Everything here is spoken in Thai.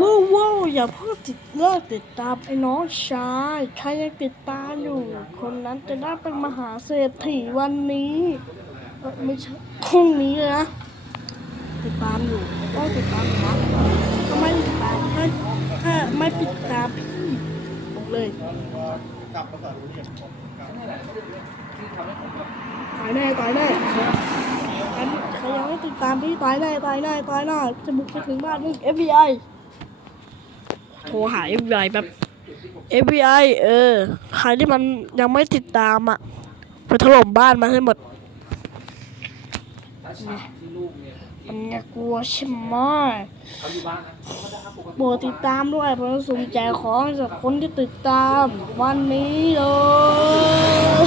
ว้าวอย่าเพิ่งเลิกติดตามไอ้น้องชายใครยังติดตามอยู่คนนั้นจะได้เป็นมหาเศรษฐีวันนี้ไม่ใช่พรุ่งนี้เลยนะติดตามอยู่ต้องติดตามนะถ้าไม่ติดตามถ้าไม่ติดตามพี่บอกเลยตายแน่ตายแน่ใครยังไม่ติดตามพี่ตายแน่ตายแน่ตายแน่จะบุกไปถึงบ้านมึง FBI โทรหา FBI แบบ FBI ใครที่มันยังไม่ติดตามอ่ะไปถล่มบ้านมาให้หมดมันกลัวใช่ไหมโปรดติดตามด้วยเพราะสุ่มแจกของจากคนที่ติดตามวันนี้เลย